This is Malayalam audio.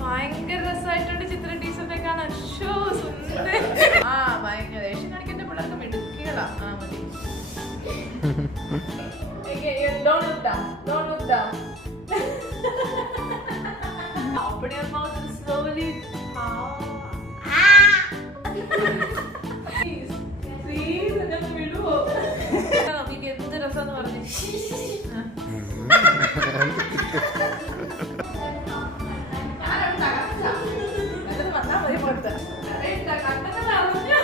ഭയങ്കര രസമായിട്ടുണ്ട് ചിത്ര ടീച്ചറിനെ കാണാൻ. ആ ഭയങ്കര ഏഷ്യൻ കാണിക്കുന്ന പിള്ളേർക്ക് മിടുക്കികളാ. ആ മതി. Don't look down. Don't look down. Open your mouth and slowly. Please, please, എന്നെ വിടുവോ? നമുക്ക് എന്ത് രസമെന്ന് പറഞ്ഞു. വന്നാ മതി പുറത്ത്. കണ്ടെന്ന് അറിഞ്ഞു.